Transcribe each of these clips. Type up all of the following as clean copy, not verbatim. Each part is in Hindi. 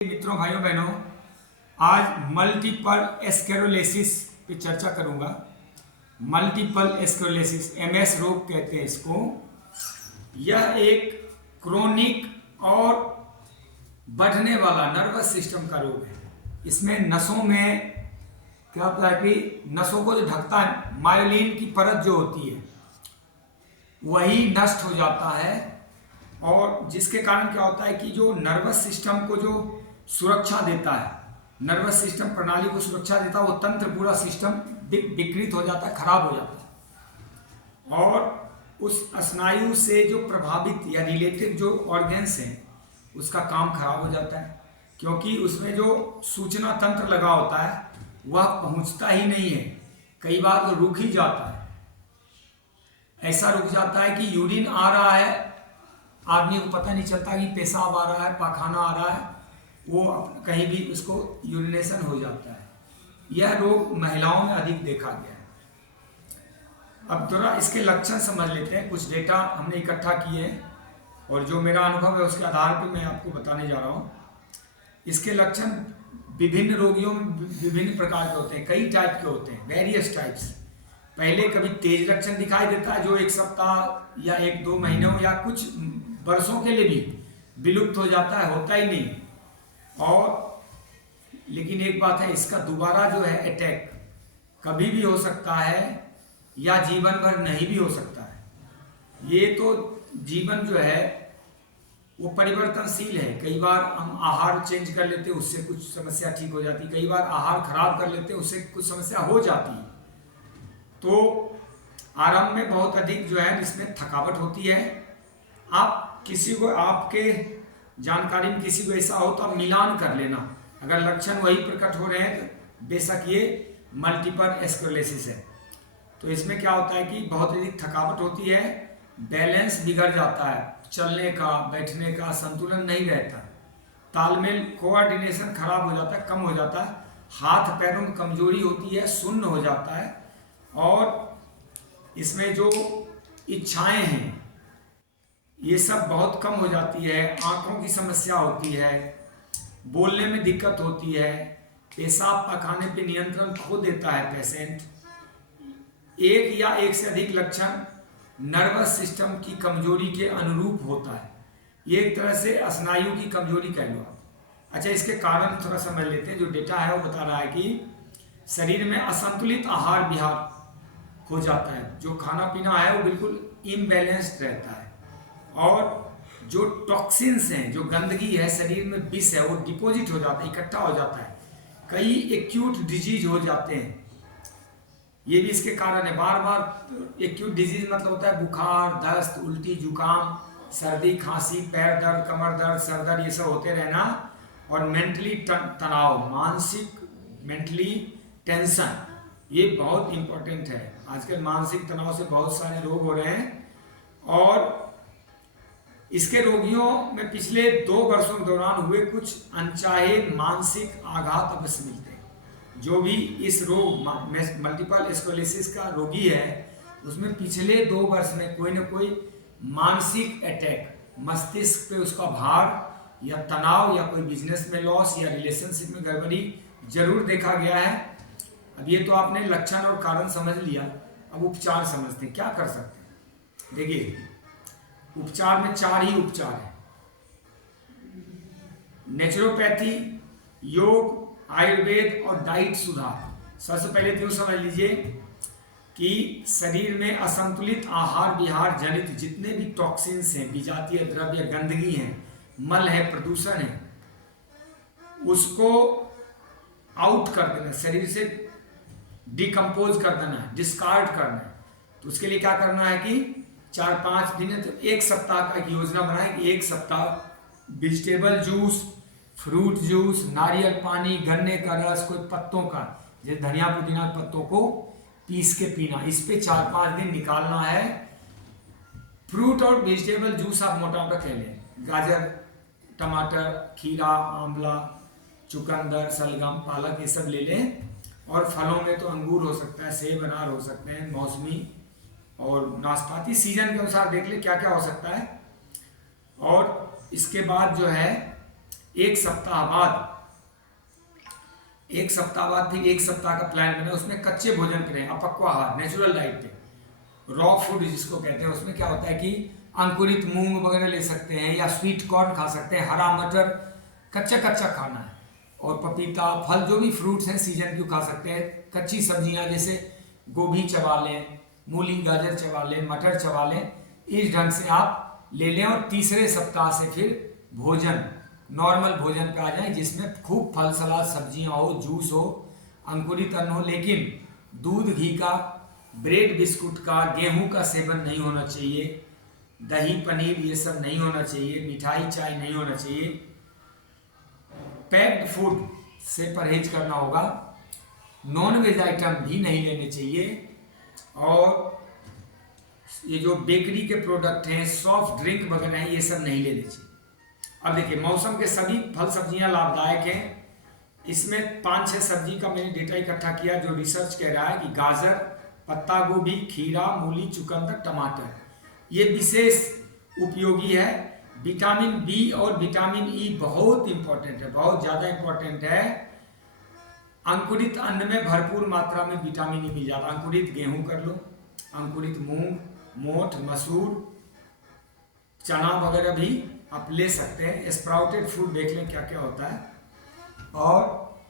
मित्रों, भाइयों बहनों, आज मल्टीपल स्क्लेरोसिस पे चर्चा करूंगा। मल्टीपल स्क्लेरोसिस MS रोग कहते हैं इसको। यह एक क्रोनिक और बढ़ने वाला नर्वस सिस्टम का रोग है। इसमें नसों में क्या होता है कि नसों को जो ढकता है, मायोलिन की परत जो होती है वही नष्ट हो जाता है, और जिसके कारण क्या होता है कि जो नर्वस सिस्टम को जो सुरक्षा देता है, नर्वस सिस्टम प्रणाली को सुरक्षा देता है, वो तंत्र पूरा सिस्टम विकृत हो जाता है, खराब हो जाता है। और उस स्नायु से जो प्रभावित या रिलेटेड जो ऑर्गन्स हैं उसका काम खराब हो जाता है, क्योंकि उसमें जो सूचना तंत्र लगा होता है वह पहुंचता ही नहीं है। कई बार वो रुक ही जाता है। ऐसा रुक जाता है कि यूरिन आ रहा है, आदमी को पता नहीं चलता कि पेशाब आ रहा है, पाखाना आ रहा है, वो कहीं भी उसको यूरिनेशन हो जाता है। यह रोग महिलाओं में अधिक देखा गया है। अब थोड़ा इसके लक्षण समझ लेते हैं। कुछ डेटा हमने इकट्ठा किए हैं और जो मेरा अनुभव है उसके आधार पर मैं आपको बताने जा रहा हूँ। इसके लक्षण विभिन्न रोगियों में विभिन्न प्रकार के होते हैं, कई टाइप के होते हैं, वेरियस टाइप्स। पहले कभी तेज लक्षण दिखाई देता है जो एक सप्ताह या 1-2 महीनों या कुछ वर्षों के लिए भी विलुप्त हो जाता है, होता ही नहीं। और लेकिन एक बात है, इसका दोबारा जो है अटैक कभी भी हो सकता है या जीवन भर नहीं भी हो सकता है। ये तो जीवन जो है वो परिवर्तनशील है। कई बार हम आहार चेंज कर लेते हैं, उससे कुछ समस्या ठीक हो जाती है। कई बार आहार खराब कर लेते हैं, उससे कुछ समस्या हो जाती है। तो आरंभ में बहुत अधिक जो है इसमें थकावट होती है। आप किसी को, आपके जानकारी में किसी को ऐसा हो तो आप मिलान कर लेना। अगर लक्षण वही प्रकट हो रहे हैं तो बेशक ये मल्टीपल स्क्लेरोसिस है। तो इसमें क्या होता है कि बहुत अधिक थकावट होती है, बैलेंस बिगड़ जाता है, चलने का बैठने का संतुलन नहीं रहता, तालमेल कोऑर्डिनेशन खराब हो जाता है, कम हो जाता है, हाथ पैरों में कमजोरी होती है, सुन्न हो जाता है, और इसमें जो इच्छाएं हैं ये सब बहुत कम हो जाती है। आंखों की समस्या होती है, बोलने में दिक्कत होती है, पेशाब पखाने पे नियंत्रण खो देता है पेशेंट। एक या एक से अधिक लक्षण नर्वस सिस्टम की कमजोरी के अनुरूप होता है। ये एक तरह से स्नायु की कमजोरी कह लो आप। अच्छा, इसके कारण थोड़ा समझ लेते हैं। जो डेटा है वो बता रहा है कि शरीर में असंतुलित आहार विहार हो जाता है, जो खाना पीना है वो बिल्कुल इम्बैलेंस्ड रहता है, और जो टॉक्सिन्स हैं, जो गंदगी है शरीर में, विष है, वो डिपॉजिट हो जाता है, इकट्ठा हो जाता है। कई एक्यूट डिजीज हो जाते हैं, ये भी इसके कारण है। बार बार एक्यूट डिजीज मतलब होता है बुखार, दस्त, उल्टी, जुकाम, सर्दी, खांसी, पैर दर्द, कमर दर्द, सर दर्द, ये सब होते रहना। और मेंटली तनाव, मानसिक मेंटली टेंशन, ये बहुत इंपॉर्टेंट है। आजकल मानसिक तनाव से बहुत सारे रोग हो रहे हैं। और इसके रोगियों में पिछले 2 वर्षों के दौरान हुए कुछ अनचाहे मानसिक आघात अवश्य मिलते हैं। जो भी इस रोग मल्टीपल स्क्लेरोसिस का रोगी है उसमें पिछले 2 वर्ष में कोई ना कोई मानसिक अटैक, मस्तिष्क पे उसका भार या तनाव या कोई बिजनेस में लॉस या रिलेशनशिप में गड़बड़ी जरूर देखा गया है। अब ये तो आपने लक्षण और कारण समझ लिया, अब उपचार समझते हैं, क्या कर सकते हैं। देखिए, उपचार में 4 ही उपचार है: नेचुरोपैथी, योग, आयुर्वेद और डाइट सुधार। सबसे पहले तो समझ लीजिए कि शरीर में असंतुलित आहार विहार जनित जितने भी टॉक्सिन्स हैं, विजातीय द्रव्य, गंदगी है, मल है, प्रदूषण है, उसको आउट कर देना, शरीर से डिकम्पोज कर देना है, डिस्कार्ड करना है। तो उसके लिए क्या करना है कि 4-5 दिन, तो 1 सप्ताह का एक योजना बनाए कि 1 सप्ताह वेजिटेबल जूस, फ्रूट जूस, नारियल पानी, गन्ने का रस, कोई पत्तों का, जैसे धनिया पुदीना के पत्तों को पीस के पीना। इस पे 4-5 दिन निकालना है। फ्रूट और वेजिटेबल जूस आप मोटा मोटा कह लें, गाजर, टमाटर, खीरा, आंवला, चुकंदर, सलगम, पालक, ये सब ले लें। और फलों में तो अंगूर हो सकता है, सेब, अनार हो सकते हैं, मौसमी और नाशपाती, सीजन के अनुसार देख ले क्या क्या हो सकता है। और इसके बाद जो है एक सप्ताह बाद फिर एक सप्ताह का प्लान बनाए, उसमें कच्चे भोजन करें, अपक्व आहार, नेचुरल डाइट पे, रॉ फूड जिसको कहते हैं। उसमें क्या होता है कि अंकुरित मूंग वगैरह ले सकते हैं या स्वीट कॉर्न खा सकते हैं, हरा मटर कच्चा कच्चा खाना है, और पपीता, फल, जो भी फ्रूट्स हैं सीजन के खा सकते हैं। कच्ची सब्जियां जैसे गोभी चबा लें, मूली गाजर चबा लें, मटर चबा लें, इस ढंग से आप ले लें। और तीसरे सप्ताह से फिर भोजन, नॉर्मल भोजन पे आ जाएं, जिसमें खूब फल सलाद सब्जियां हो, जूस हो, अंकुरित अन्न हो, लेकिन दूध घी का, ब्रेड बिस्कुट का, गेहूं का सेवन नहीं होना चाहिए, दही पनीर ये सब नहीं होना चाहिए, मिठाई चाय नहीं होना चाहिए। पैक्ड फूड से परहेज करना होगा, नॉन वेज आइटम भी नहीं लेने चाहिए, और ये जो बेकरी के प्रोडक्ट हैं, सॉफ्ट ड्रिंक वगैरह हैं, ये सब नहीं लेने चाहिए। अब देखिए, मौसम के सभी फल सब्जियां लाभदायक हैं। इसमें 5-6 सब्जी का मैंने डेटा इकट्ठा किया जो रिसर्च कह रहा है कि गाजर, पत्ता गोभी, खीरा, मूली, चुकंदर, टमाटर ये विशेष उपयोगी है। विटामिन बी और विटामिन ई बहुत इंपॉर्टेंट है, बहुत ज़्यादा इंपॉर्टेंट है। अंकुरित अन्न में भरपूर मात्रा में विटामिन ई मिल जाता है। अंकुरित गेहूं कर लो, अंकुरित मूंग, मोठ, मसूर, चना वगैरह भी आप ले सकते हैं। स्प्राउटेड फूड देख लें क्या क्या होता है। और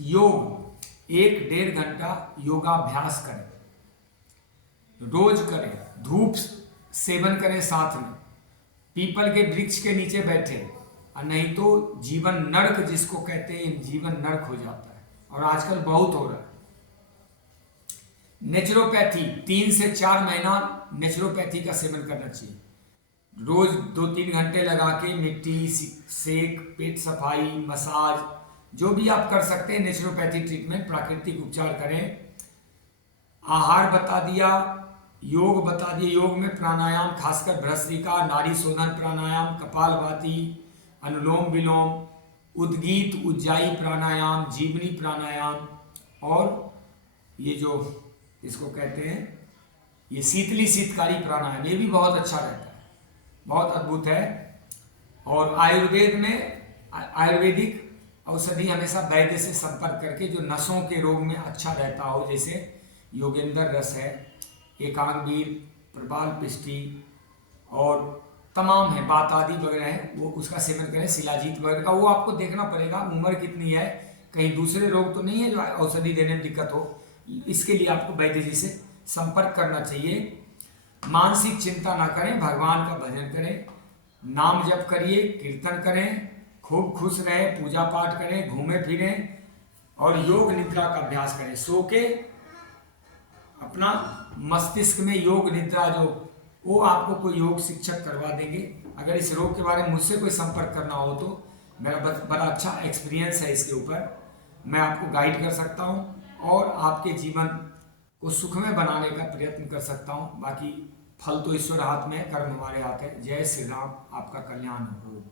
योग, 1-1.5 घंटा योगाभ्यास करें, रोज करें। धूप सेवन करें, साथ में पीपल के वृक्ष के नीचे बैठे, और नहीं तो जीवन नर्क जिसको कहते हैं, जीवन नर्क हो जाता है, और आजकल बहुत हो रहा है। नेचुरोपैथी, 3 से 4 महीना नेचुरोपैथी का सेवन करना चाहिए। रोज 2-3 घंटे लगा के मिट्टी सेक, पेट सफाई, मसाज, जो भी आप कर सकते हैं नेचुरोपैथी ट्रीटमेंट, प्राकृतिक उपचार करें। आहार बता दिया, योग बता दिए। योग में प्राणायाम, खासकर भ्रस्त्रिका, नाड़ी शोधन प्राणायाम, कपालभाति, अनुलोम विलोम, उद्गीत उज्जाई प्राणायाम, जीवनी प्राणायाम, और ये जो इसको कहते हैं ये शीतली शीतकारी प्राणायाम, ये भी बहुत अच्छा रहता है, बहुत अद्भुत है। और आयुर्वेद में आयुर्वेदिक औषधि हमेशा वैद्य से संपर्क करके, जो नसों के रोग में अच्छा रहता हो, जैसे योगेंद्र रस है, एकांगवीर, प्रबाल पिष्टी, और तमाम है, बात आदि वगैरह है, वो उसका सेवन करें। शिलाजीत वगैरह का, वो आपको देखना पड़ेगा उम्र कितनी है, कहीं दूसरे रोग तो नहीं है जो औषधि देने में दिक्कत हो। इसके लिए आपको वैद्य जी से संपर्क करना चाहिए। मानसिक चिंता ना करें, भगवान का भजन करें, नाम जप करिए, कीर्तन करें, खूब खुश रहें, पूजा पाठ करें, घूमें फिरें, और योग निद्रा का अभ्यास करें। सो के अपना मस्तिष्क में योग निद्रा जो, वो आपको कोई योग शिक्षक करवा देंगे। अगर इस रोग के बारे में मुझसे कोई संपर्क करना हो तो मेरा बड़ा अच्छा एक्सपीरियंस है इसके ऊपर, मैं आपको गाइड कर सकता हूँ और आपके जीवन को सुखमय बनाने का प्रयत्न कर सकता हूँ। बाकी फल तो ईश्वर हाथ में है, कर्म हमारे हाथ है। जय श्री राम, आपका कल्याण हो।